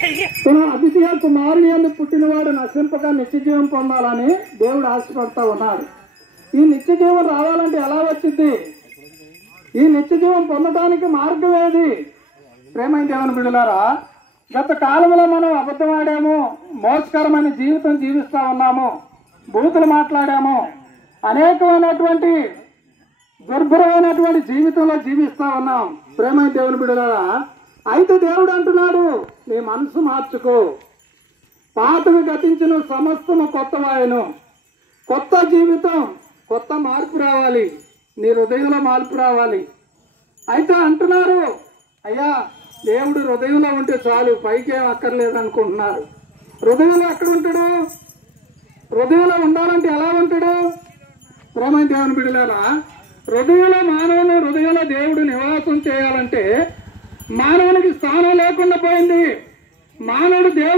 తన అతిథిగా కుమారుని యందు పుట్టినవాడు నశింపక నిత్య జీవం పొందాలని దేవుడు ఆశపడతా ఉన్నాడు. ఈ నిత్య జీవం రావాలంటే ఎలా వచ్చింది? ఈ నిత్య జీవం పొందడానికి మార్గం ఏది? ప్రేమైన దేవుని బిడ్డలారా, గత కాలంలో మనం అబద్ధమాడాము, మోసకరమైన జీవితం జీవిస్తూ ఉన్నాము, బూతులు మాట్లాడాము, అనేకమైనటువంటి దుర్భరమైనటువంటి జీవితంలో జీవిస్తూ ఉన్నాం. ప్రేమైన దేవుని బిడ్డలారా, అయితే దేవుడు అంటున్నాడు, నీ మనసు మార్చుకో, పాతవి గతించిన సమస్తము కొత్తవాయను. కొత్త జీవితం, కొత్త మార్పు రావాలి, నీ హృదయంలో మార్పు రావాలి. అయితే అంటున్నారు, అయ్యా దేవుడు హృదయంలో ఉంటే చాలు, పైకేం అక్కర్లేదు అనుకుంటున్నారు. హృదయంలో ఎక్కడ ఉంటాడు? హృదయంలో ఉండాలంటే ఎలా ఉంటాడు? ప్రేమైన దేవుని బిడ్డలారా, హృదయంలో మానవుని హృదయంలో దేవుడు నివాసం చేయాలంటే మానవునికి స్థానం లేకుండా పోయింది. మానవుడు దేవుడు